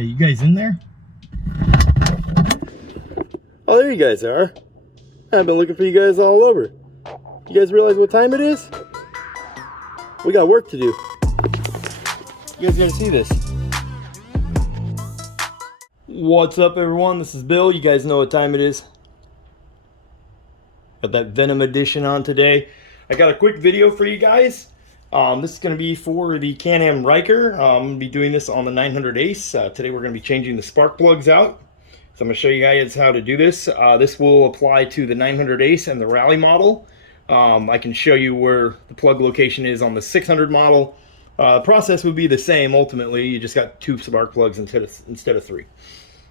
Hey, you guys in there? Oh, there you guys are. I've been looking for you guys all over. You guys realize what time it is? We got work to do. You guys gotta see this. What's up, everyone? This is Bill. You guys know what time it is. Got that Venom edition on today. I got a quick video for you guys. This is going to be for the CANAM Ryker. I'm going to be doing this on the 900 Ace. Today we're going to be changing the spark plugs out. So I'm going to show you guys how to do this. This will apply to the 900 Ace and the Rally model. I can show you where the plug location is on the 600 model. The process would be the same ultimately. You just got 2 spark plugs instead of 3.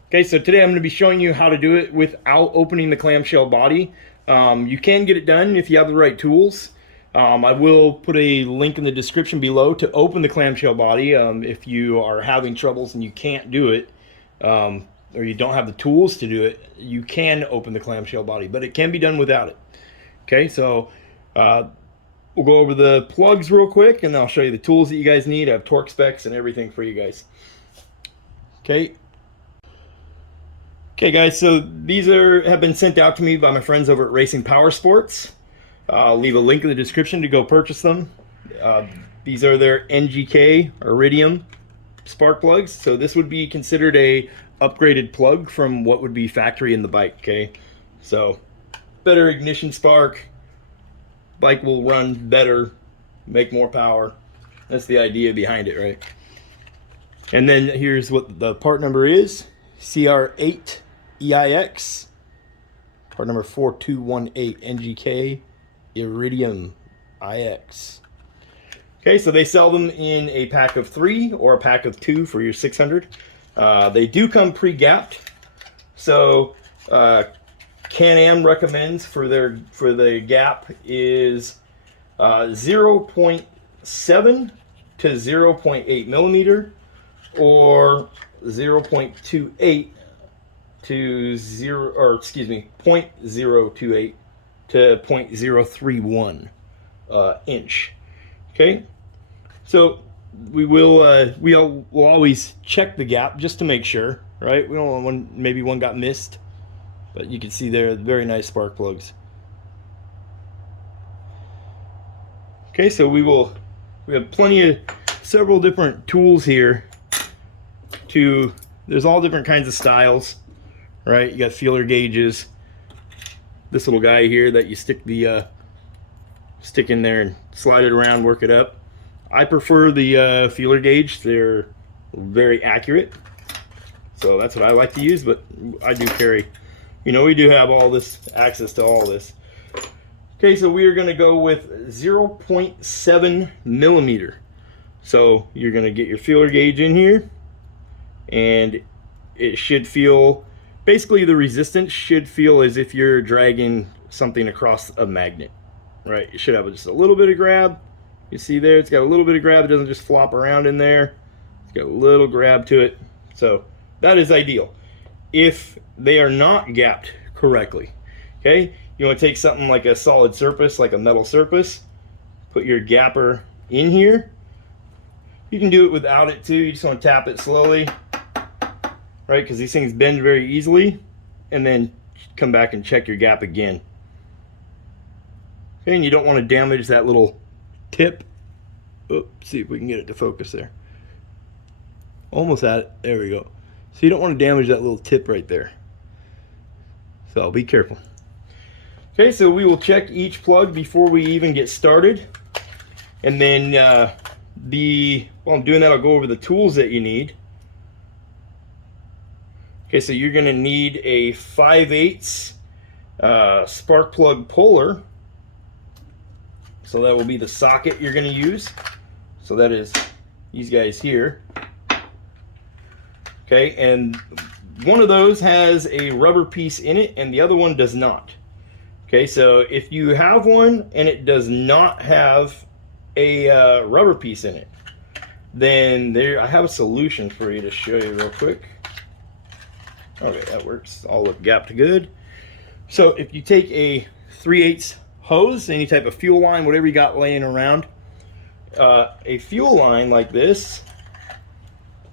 Okay, so today I'm going to be showing you how to do it without opening the clamshell body. You can get it done if you have the right tools. I will put a link in the description below to open the clamshell body if you are having troubles and you can't do it, or you don't have the tools to do it. You can open the clamshell body, but it can be done without it. Okay, so we'll go over the plugs real quick, and then I'll show you the tools that you guys need. I have torque specs and everything for you guys. Okay. Okay, guys, so these have been sent out to me by my friends over at Racing Power Sports. I'll leave a link in the description to go purchase them. These are their NGK Iridium spark plugs. So this would be considered a upgraded plug from what would be factory in the bike, okay? So better ignition spark, bike will run better, make more power. That's the idea behind it, right? And then here's what the part number is. CR8EIX, part number 4218, NGK Iridium IX. Okay, so they sell them in a pack of 3 or a pack of 2 for your 600. They do come pre-gapped. So CANAM recommends for the gap is 0.7 to 0.8 millimeter or 0.28 to 0.028 to 0.031 inch. Okay, so we'll always check the gap just to make sure, right? We don't want one, maybe one got missed, but you can see they're very nice spark plugs. Okay, so we have several different tools here. There's all different kinds of styles, right? You got feeler gauges. This little guy here that you stick in there and slide it around, work it up. I prefer the feeler gauge. They're very accurate, so that's what I like to use. But I do carry, we do have all this access to all this. Okay, so we are going to go with 0.7 millimeter. So you're going to get your feeler gauge in here, and it should feel. Basically, the resistance should feel as if you're dragging something across a magnet, right? You should have just a little bit of grab. You see there, it's got a little bit of grab. It doesn't just flop around in there. It's got a little grab to it. So that is ideal. If they are not gapped correctly, okay? You want to take something like a solid surface, like a metal surface, put your gapper in here. You can do it without it too. You just want to tap it slowly. Right, because these things bend very easily, and then come back and check your gap again. Okay, and you don't want to damage that little tip. See if we can get it to focus there. Almost at it. There we go. So you don't want to damage that little tip right there. So be careful. Okay, so we will check each plug before we even get started, and then while I'm doing that, I'll go over the tools that you need. Okay, so you're going to need a 5/8 spark plug puller. So that will be the socket you're going to use. So that is these guys here. Okay, and one of those has a rubber piece in it and the other one does not. Okay, so if you have one and it does not have a rubber piece in it, then I have a solution for you to show you real quick. Okay, that works. All look gapped good. So if you take a 3/8 hose, any type of fuel line, whatever you got laying around, a fuel line like this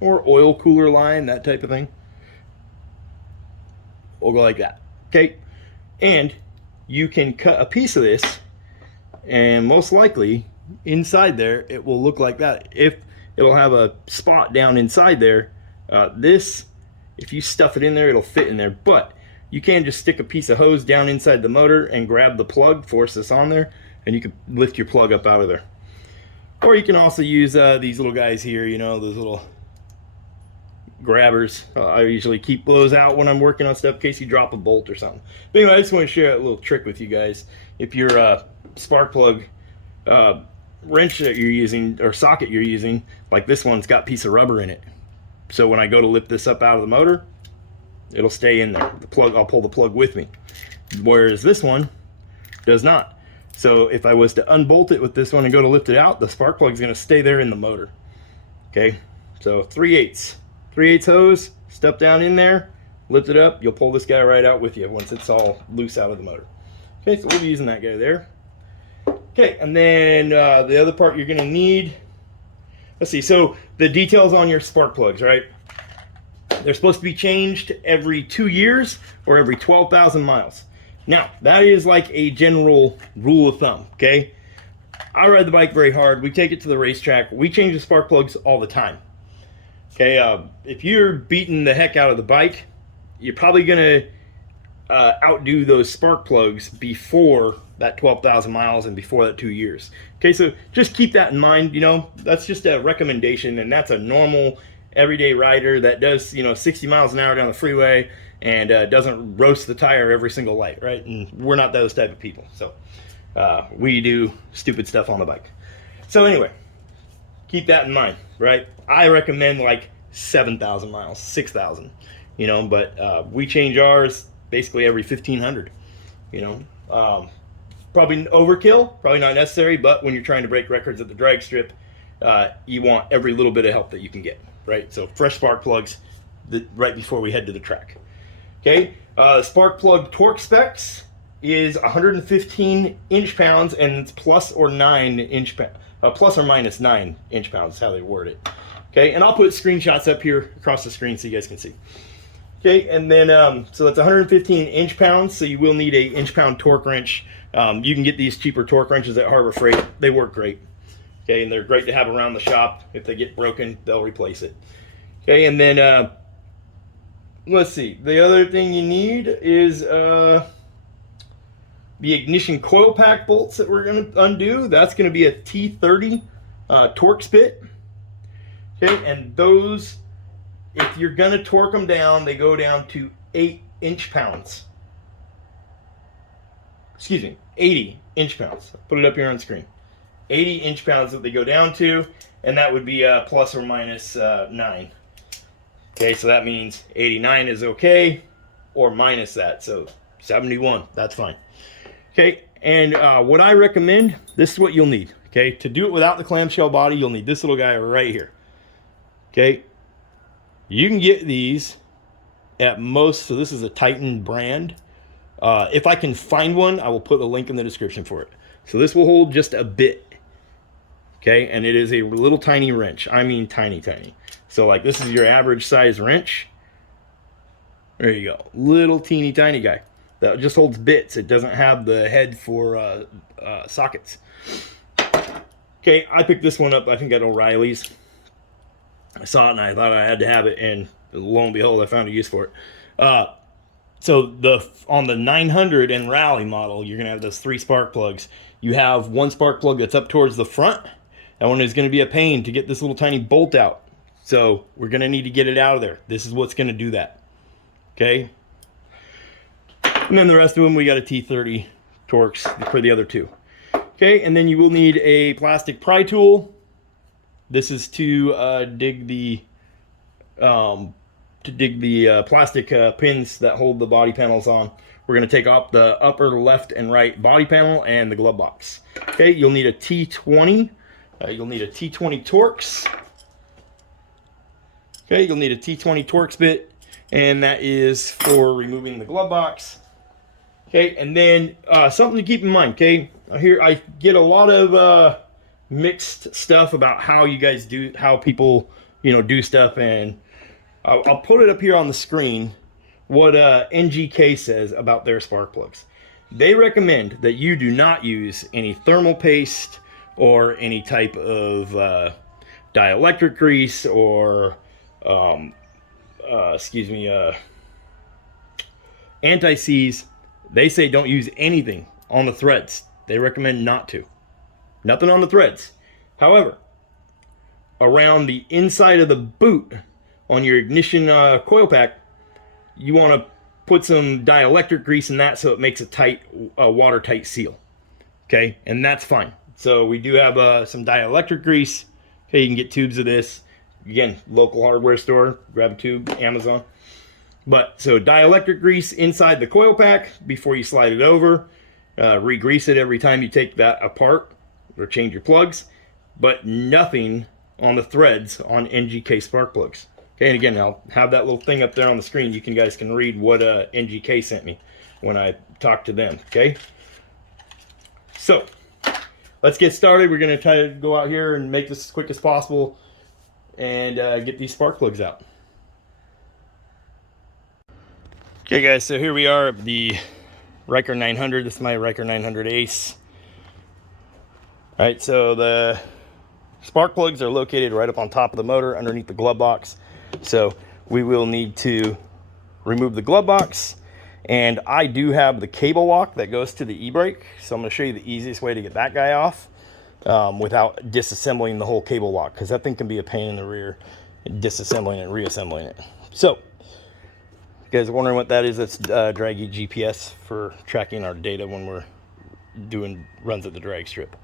or oil cooler line, that type of thing. We'll go like that. Okay, and you can cut a piece of this, and most likely inside there it will look like that. If it'll have a spot down inside there, if you stuff it in there, it'll fit in there. But you can just stick a piece of hose down inside the motor and grab the plug, force this on there, and you can lift your plug up out of there. Or you can also use these little guys here, you know, those little grabbers. I usually keep those out when I'm working on stuff in case you drop a bolt or something. But anyway, I just want to share a little trick with you guys. If your spark plug wrench that you're using, or socket you're using, like this one's got a piece of rubber in it, so when I go to lift this up out of the motor, it'll stay in there. The plug, I'll pull the plug with me, whereas this one does not. So if I was to unbolt it with this one and go to lift it out, the spark plug is going to stay there in the motor. Okay, so 3/8 hose, step down in there, lift it up, you'll pull this guy right out with you once it's all loose out of the motor. Okay, so we'll be using that guy there. Okay, and then the other part you're going to need, let's see, so the details on your spark plugs, right? They're supposed to be changed every 2 years or every 12,000 miles. Now, that is like a general rule of thumb, okay? I ride the bike very hard. We take it to the racetrack. We change the spark plugs all the time. Okay, if you're beating the heck out of the bike, you're probably going to outdo those spark plugs before that 12,000 miles and before that 2 years. Okay, so just keep that in mind. You know, that's just a recommendation, and that's a normal everyday rider that does, you know, 60 miles an hour down the freeway and doesn't roast the tire every single light, right? And we're not those type of people. So we do stupid stuff on the bike. So anyway, keep that in mind, right? I recommend like 7,000 miles, 6,000, you know, but we change ours basically every 1,500, you know. Probably overkill, probably not necessary, but when you're trying to break records at the drag strip, you want every little bit of help that you can get, right? So fresh spark plugs right before we head to the track. Okay, spark plug torque specs is 115 inch-pounds, and it's plus or minus 9 inch-pounds is how they word it. Okay, and I'll put screenshots up here across the screen so you guys can see. Okay, and then so that's 115 inch-pounds, so you will need a inch-pound torque wrench. You can get these cheaper torque wrenches at Harbor Freight. They work great. Okay, and they're great to have around the shop. If they get broken, they'll replace it. Okay, and then let's see. The other thing you need is the ignition coil pack bolts that we're going to undo. That's going to be a T30 Torx bit. Okay, and those, if you're going to torque them down, they go down to 8 inch-pounds. Excuse me, 80 inch-pounds. Put it up here on screen. 80 inch-pounds that they go down to, and that would be plus or minus 9. Okay, so that means 89 is okay, or minus that, so 71, that's fine. Okay, and what I recommend, this is what you'll need. Okay, to do it without the clamshell body, you'll need this little guy right here. Okay, you can get these at most, so this is a Titan brand. If I can find one, I will put a link in the description for it. So this will hold just a bit. Okay, and it is a little tiny wrench. I mean tiny, tiny. So like this is your average size wrench. There you go. Little teeny tiny guy. That just holds bits. It doesn't have the head for sockets. Okay, I picked this one up, I think at O'Reilly's. I saw it and I thought I had to have it, and lo and behold, I found a use for it. So on the 900 and Rally model, you're going to have those 3 spark plugs. You have one spark plug that's up towards the front. That one is going to be a pain to get this little tiny bolt out. So we're going to need to get it out of there. This is what's going to do that. Okay. And then the rest of them, we got a T30 Torx for the other 2. Okay, and then you will need a plastic pry tool. This is to dig the plastic pins that hold the body panels on. We're going to take off the upper left and right body panel and the glove box. Okay, you'll need a T20. You'll need a T20 Torx. Okay, you'll need a T20 Torx bit, and that is for removing the glove box. Okay, and then something to keep in mind. Okay, here I get a lot of mixed stuff about how you guys do, how people, do stuff. And I'll put it up here on the screen what NGK says about their spark plugs. They recommend that you do not use any thermal paste or any type of dielectric grease or anti-seize. They say don't use anything on the threads. They recommend not to. Nothing on the threads. However, around the inside of the boot on your ignition coil pack, you want to put some dielectric grease in that so it makes a tight, watertight seal. Okay, and that's fine. So we do have some dielectric grease. Okay, you can get tubes of this. Again, local hardware store, grab a tube, Amazon. But so dielectric grease inside the coil pack before you slide it over. Re-grease it every time you take that apart or change your plugs. But nothing on the threads on NGK spark plugs. Okay, and again, I'll have that little thing up there on the screen. You guys can read what NGK sent me when I talked to them, okay? So, let's get started. We're gonna try to go out here and make this as quick as possible and get these spark plugs out. Okay guys, so here we are at the Ryker 900. This is my Ryker 900 Ace. All right, so the spark plugs are located right up on top of the motor underneath the glove box. So we will need to remove the glove box, and I do have the cable lock that goes to the e-brake, so I'm going to show you the easiest way to get that guy off without disassembling the whole cable lock, because that thing can be a pain in the rear, disassembling and reassembling it. So you guys are wondering what that is? That's Draggy GPS for tracking our data when we're doing runs at the drag strip.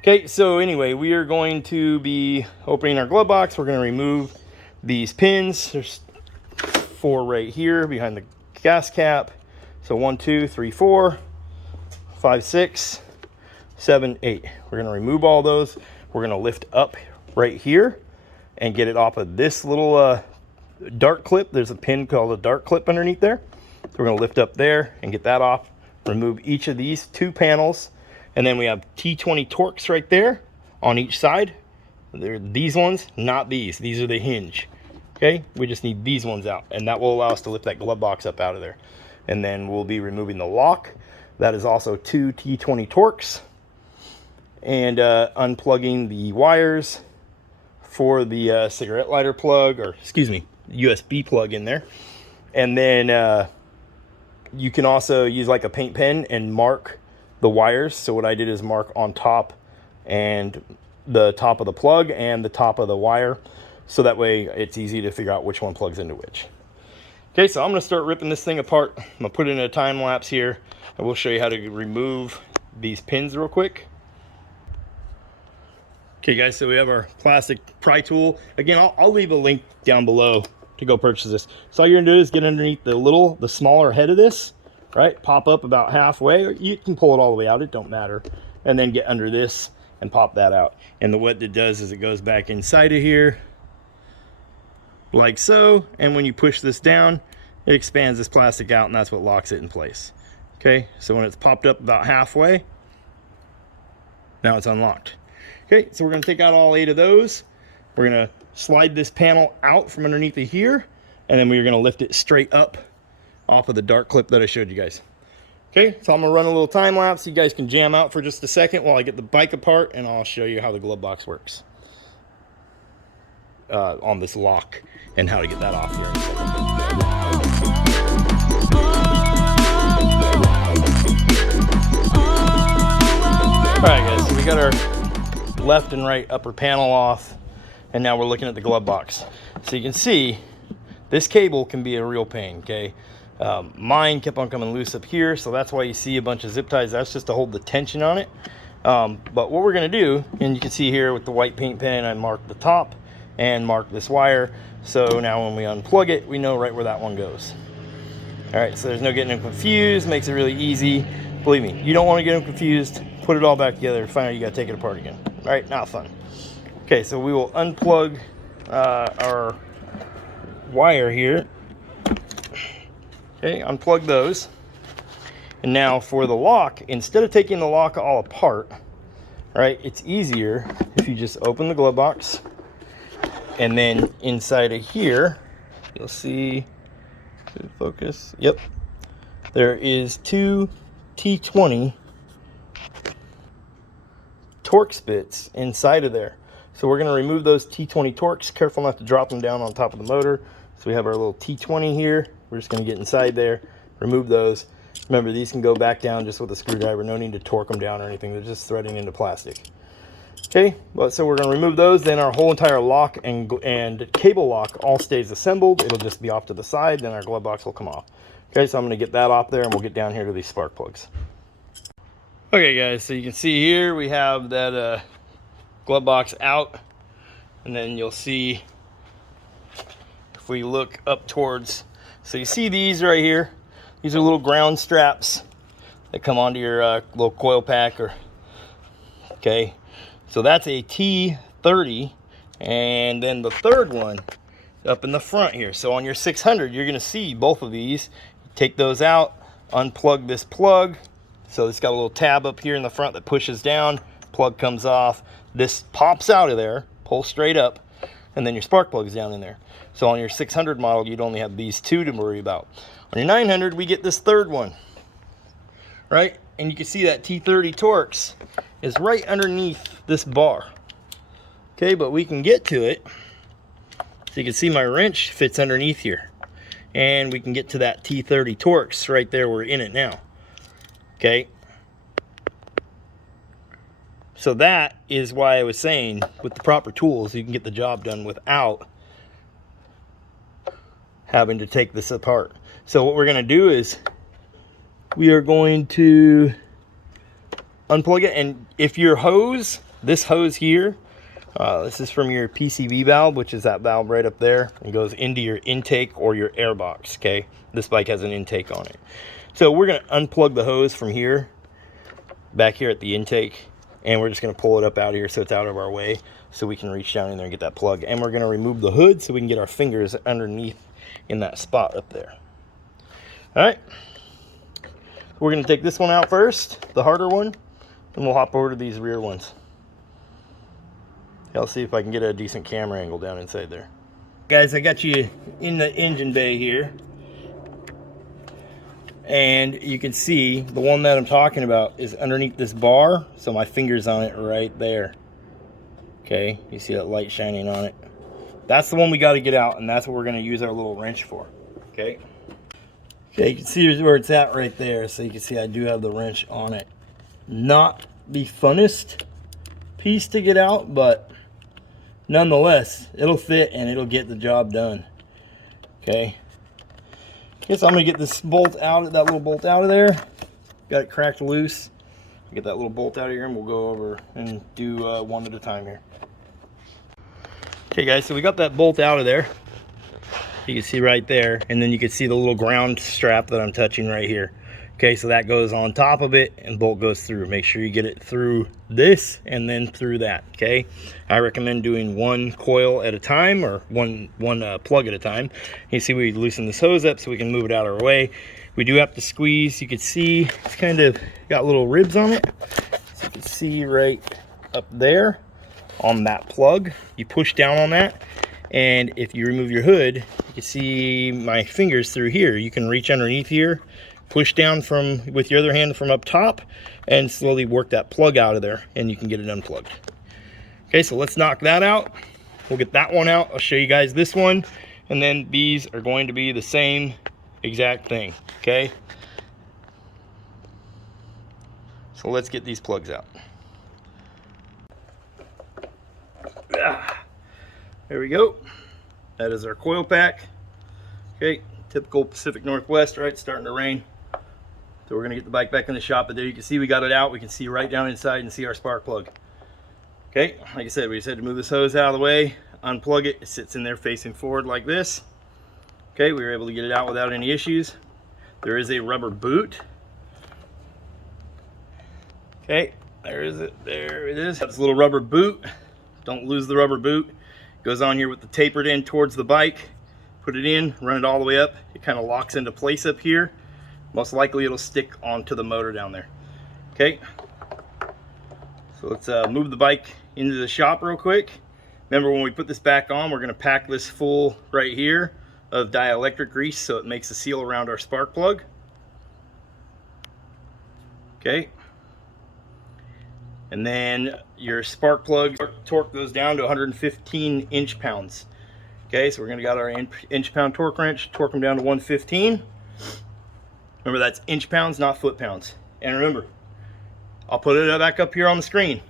Okay, so anyway, we are going to be opening our glove box. We're going to remove these pins. There's 4 right here behind the gas cap. So 1, 2, 3, 4, 5, 6, 7, 8. We're going to remove all those. We're going to lift up right here and get it off of this little dart clip. There's a pin called a dart clip underneath there. So we're going to lift up there and get that off. Remove each of these 2 panels. And then we have T20 Torx right there on each side. They're these ones, not these. These are the hinge. Okay, we just need these ones out, and that will allow us to lift that glove box up out of there. And then we'll be removing the lock. That is also 2 T20 Torx. And unplugging the wires for the cigarette lighter plug, or excuse me, USB plug in there. And then you can also use like a paint pen and mark the wires. So what I did is mark on top and the top of the plug and the top of the wire, so that way it's easy to figure out which one plugs into which. Okay, so I'm going to start ripping this thing apart. I'm going to put it in a time lapse here. I will show you how to remove these pins real quick. Okay guys, so we have our plastic pry tool. Again, I'll leave a link down below to go purchase this. So all you're gonna do is get underneath the smaller head of this, right? Pop up about halfway, or you can pull it all the way out, it don't matter. And then get under this and pop that out. And what it does is it goes back inside of here, like so. And when you push this down, it expands this plastic out, and that's what locks it in place. Okay, so when it's popped up about halfway, now it's unlocked. Okay, so we're gonna take out all 8 of those. We're gonna slide this panel out from underneath of here, and then we're gonna lift it straight up off of the dart clip that I showed you guys. Okay, so I'm gonna run a little time lapse. You guys can jam out for just a second while I get the bike apart, and I'll show you how the glove box works on this lock and how to get that off here in a second. All right guys, so we got our left and right upper panel off, and now we're looking at the glove box. So you can see this cable can be a real pain, okay? Mine kept on coming loose up here, so that's why you see a bunch of zip ties. That's just to hold the tension on it. But what we're gonna do, and you can see here with the white paint pen, I marked the top and marked this wire. So now when we unplug it, we know right where that one goes. All right, so there's no getting them confused, makes it really easy. Believe me, you don't wanna get them confused. Put it all back together, find out you gotta take it apart again. All right, not fun. Okay, so we will unplug our wire here. Okay, unplug those. And now for the lock, instead of taking the lock all apart, right, it's easier if you just open the glove box, And then inside of here, you'll see, focus, yep, there is 2 T20 Torx bits inside of there. So we're going to remove those T20 Torx, careful not to drop them down on top of the motor. So we have our little T20 here. We're just going to get inside there, remove those. Remember, these can go back down just with a screwdriver. No need to torque them down or anything. They're just threading into plastic. Okay, well, so we're going to remove those. Then our whole entire lock and cable lock all stays assembled. It'll just be off to the side. Then our glove box will come off. Okay, so I'm going to get that off there, and we'll get down here to these spark plugs. Okay, guys, so you can see here we have that glove box out, and then you'll see if we look up towards, so you see these right here. These are little ground straps that come onto your little coil pack, or okay. So that's a T30, and then the third one up in the front here. So on your 600, you're gonna see both of these. Take those out, unplug this plug. So it's got a little tab up here in the front that pushes down, plug comes off. This pops out of there, pulls straight up, and then your spark plug is down in there. So on your 600 model, you'd only have these two to worry about. On your 900, we get this third one, right? And you can see that T30 Torx is right underneath this bar. Okay, but we can get to it. So you can see my wrench fits underneath here. And we can get to that T30 Torx right there. We're in it now. Okay. So that is why I was saying with the proper tools, you can get the job done without having to take this apart. So what we're going to do is we are going to unplug it, and if your hose, this hose here, this is from your PCV valve, which is that valve right up there. It goes into your intake or your air box, okay? This bike has an intake on it. So we're going to unplug the hose from here, back here at the intake, and we're just going to pull it up out of here so it's out of our way, so we can reach down in there and get that plug. And we're going to remove the hood so we can get our fingers underneath in that spot up there. All right. We're going to take this one out first, the harder one, and we'll hop over to these rear ones. I'll see if I can get a decent camera angle down inside there. Guys, I got you in the engine bay here. And you can see the one that I'm talking about is underneath this bar. So my finger's on it right there. Okay, you see that light shining on it. That's the one we got to get out, and that's what we're going to use our little wrench for. Okay. Okay, you can see where it's at right there. So you can see I do have the wrench on it. Not the funnest piece to get out, but nonetheless, it'll fit and it'll get the job done. Okay. Okay, so I'm gonna get this bolt out, that little bolt out of there. Got it cracked loose. Get that little bolt out of here, and we'll go over and do one at a time here. Okay, guys, so we got that bolt out of there. You can see right there, and then you can see the little ground strap that I'm touching right here. Okay, so that goes on top of it, and bolt goes through. Make sure you get it through this and then through that. Okay, I recommend doing one coil at a time, or one plug at a time. You see we loosen this hose up so we can move it out of our way. We do have to squeeze. You can see it's kind of got little ribs on it. So you can see right up there on that plug. You push down on that, and if you remove your hood, you can see my fingers through here. You can reach underneath here, push down from with your other hand from up top, and slowly work that plug out of there, and you can get it unplugged. Okay, so let's knock that out. We'll get that one out. I'll show you guys this one, and then these are going to be the same exact thing. Okay, so let's get these plugs out. There we go. That is our coil pack. Okay, typical Pacific Northwest, right? It's starting to rain. So we're gonna get the bike back in the shop, but there you can see we got it out. We can see right down inside and see our spark plug. Okay, like I said, we just had to move this hose out of the way, unplug it. It sits in there facing forward like this. Okay, we were able to get it out without any issues. There is a rubber boot. Okay, there is it. There it is. That's a little rubber boot. Don't lose the rubber boot. Goes on here with the tapered end towards the bike. Put it in, run it all the way up. It kind of locks into place up here. Most likely it'll stick onto the motor down there. Okay, so let's move the bike into the shop real quick, Remember, when we put this back on, we're going to pack this full right here of dielectric grease so it makes a seal around our spark plug. Okay. And then your spark plug torque goes down to 115 inch-pounds. Okay, so we're going to got our inch-pound torque wrench, torque them down to 115. Remember, that's inch-pounds, not foot-pounds. And remember, I'll put it back up here on the screen.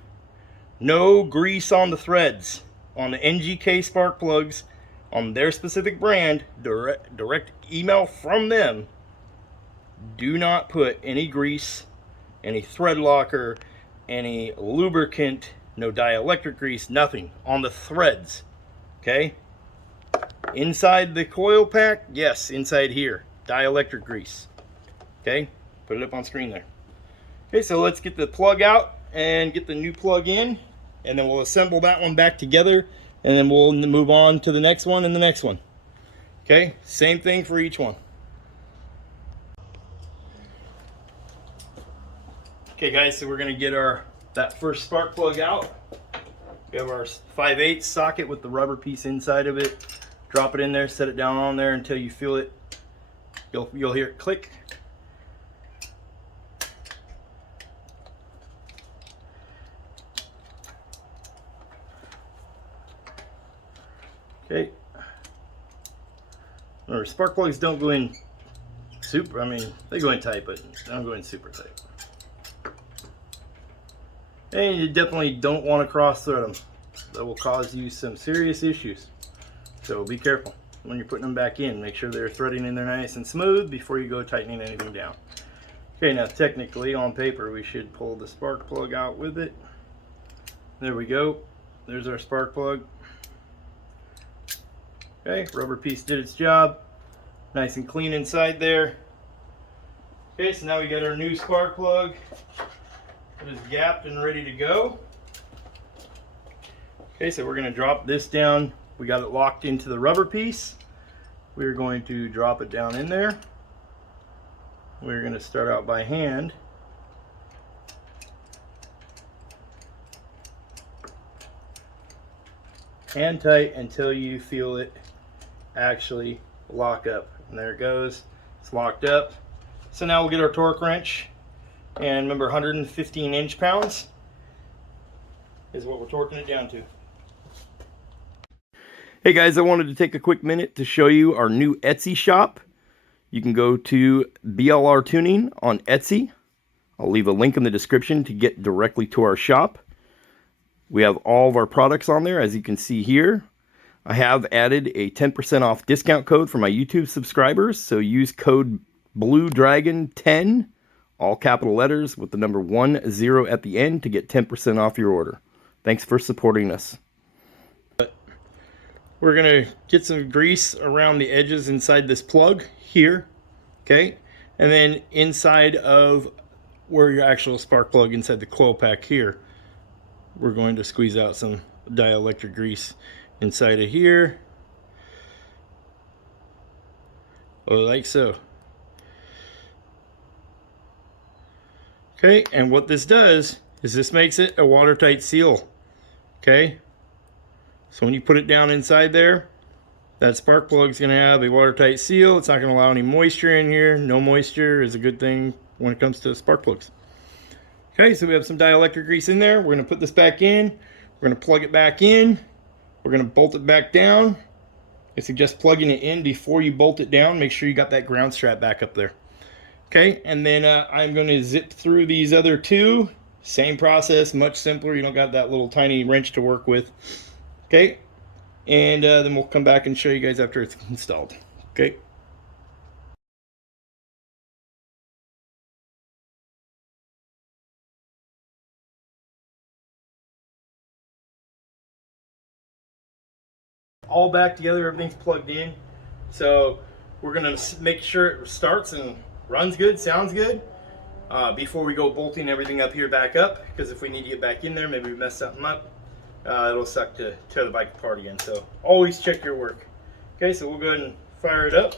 No grease on the threads. On the NGK spark plugs, on their specific brand, direct email from them. Do not put any grease, any thread locker, any lubricant, no dielectric grease, nothing on the threads. Okay? Inside the coil pack, yes, inside here, dielectric grease. Okay? Put it up on screen there. Okay, so let's get the plug out and get the new plug in, and then we'll assemble that one back together, and then we'll move on to the next one and the next one. Okay? Same thing for each one. Okay guys, so we're going to get that first spark plug out. We have our 5/8 socket with the rubber piece inside of it. Drop it in there, set it down on there until you feel it. You'll hear it click. Okay. Remember, spark plugs don't go in super, they go in tight, but they don't go in super tight. And you definitely don't want to cross thread them. That will cause you some serious issues. So be careful when you're putting them back in. Make sure they're threading in there nice and smooth before you go tightening anything down. Okay, now technically on paper we should pull the spark plug out with it. There we go. There's our spark plug. Okay, rubber piece did its job. Nice and clean inside there. Okay, so now we got our new spark plug. It is gapped and ready to go. Okay, so we're going to drop this down. We got it locked into the rubber piece. We're going to drop it down in there. We're going to start out by hand. Hand tight until you feel it actually lock up. And there it goes. It's locked up. So now we'll get our torque wrench. And remember, 115 inch-pounds is what we're torquing it down to. Hey guys, I wanted to take a quick minute to show you our new Etsy shop. You can go to BLR Tuning on Etsy. I'll leave a link in the description to get directly to our shop. We have all of our products on there, as you can see here. I have added a 10% off discount code for my YouTube subscribers, so use code BLUEDRAGON10, all capital letters with the number 10 at the end to get 10% off your order. Thanks for supporting us. We're going to get some grease around the edges inside this plug here, okay? And then inside of where your actual spark plug inside the coil pack here, we're going to squeeze out some dielectric grease inside of here, like so. Okay, and what this does is this makes it a watertight seal. Okay, so when you put it down inside there, that spark plug is going to have a watertight seal. It's not going to allow any moisture in here. No moisture is a good thing when it comes to spark plugs. Okay, so we have some dielectric grease in there. We're going to put this back in. We're going to plug it back in. We're going to bolt it back down. I suggest plugging it in before you bolt it down. Make sure you got that ground strap back up there. Okay, and then I'm going to zip through these other two. Same process, much simpler. You don't got that little tiny wrench to work with. Okay, and then we'll come back and show you guys after it's installed. Okay. All back together, everything's plugged in. So we're going to make sure it starts and runs good, sounds good, before we go bolting everything up here back up, because if we need to get back in there, maybe we mess something up, it'll suck to tear the bike apart again. So always check your work. Okay, so we'll go ahead and fire it up.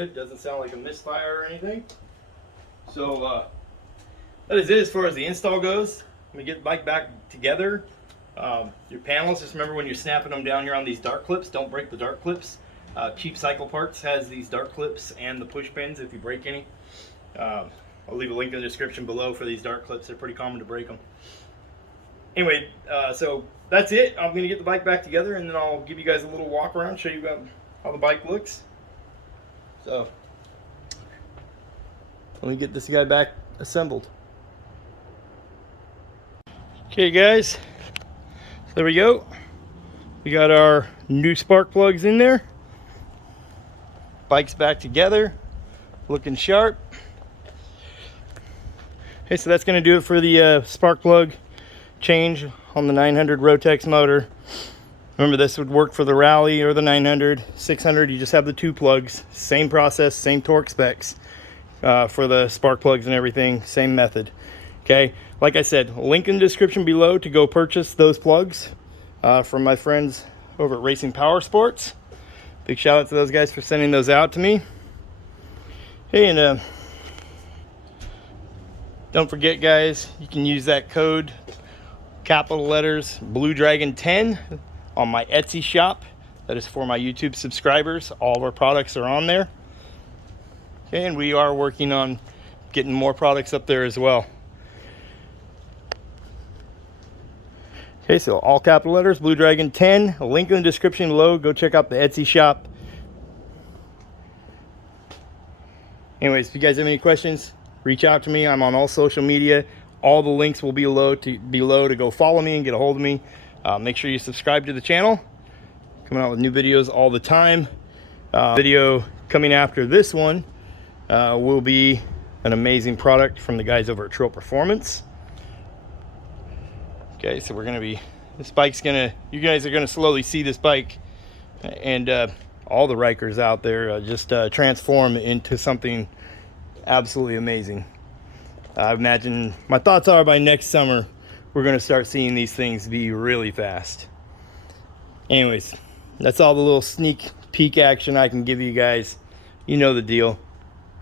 good. Doesn't sound like a misfire or anything. So that is it as far as the install goes. Let me get the bike back together. Your panels, just remember when you're snapping them down here on these dart clips, don't break the dart clips. Cheap Cycle Parts has these dart clips and the push pins if you break any. I'll leave a link in the description below for these dart clips. They're pretty common to break them. Anyway, so that's it. I'm going to get the bike back together, and then I'll give you guys a little walk around, show you how the bike looks. So let me get this guy back assembled. Okay guys, so there we go. We got our new spark plugs in there. Bike's back together, looking sharp. Okay, so that's going to do it for the spark plug change on the 900 Rotex motor. Remember, this would work for the Rally or the 900. 600, you just have the 2 plugs. Same process, same torque specs for the spark plugs and everything. Same method. Okay, like I said, link in the description below to go purchase those plugs from my friends over at Racing Power Sports. Big shout out to those guys for sending those out to me. Hey, and don't forget guys, you can use that code, capital letters, Blue Dragon 10 on my Etsy shop. That is for my YouTube subscribers. All of our products are on there. Okay, and we are working on getting more products up there as well. Okay, so all capital letters, Blue Dragon 10. A link in the description below. Go check out the Etsy shop. Anyways, if you guys have any questions, reach out to me. I'm on all social media. All the links will be below to go follow me and get a hold of me. Make sure you subscribe to the channel. Coming out with new videos all the time. Video coming after this one will be an amazing product from the guys over at Trail Performance. Okay, so we're gonna be, this bike's gonna, you guys are gonna slowly see this bike and all the Rykers out there just transform into something absolutely amazing. I imagine, my thoughts are by next summer, we're gonna start seeing these things be really fast. Anyways, that's all the little sneak peek action I can give you guys. You know the deal.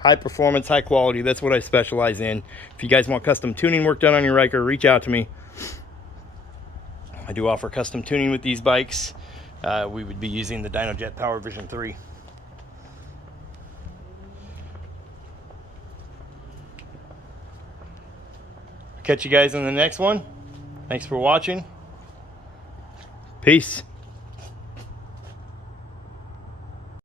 High performance, high quality, that's what I specialize in. If you guys want custom tuning work done on your Ryker, reach out to me. I do offer custom tuning with these bikes. We would be using the DynoJet Power Vision 3. Catch you guys in the next one. Thanks for watching. Peace.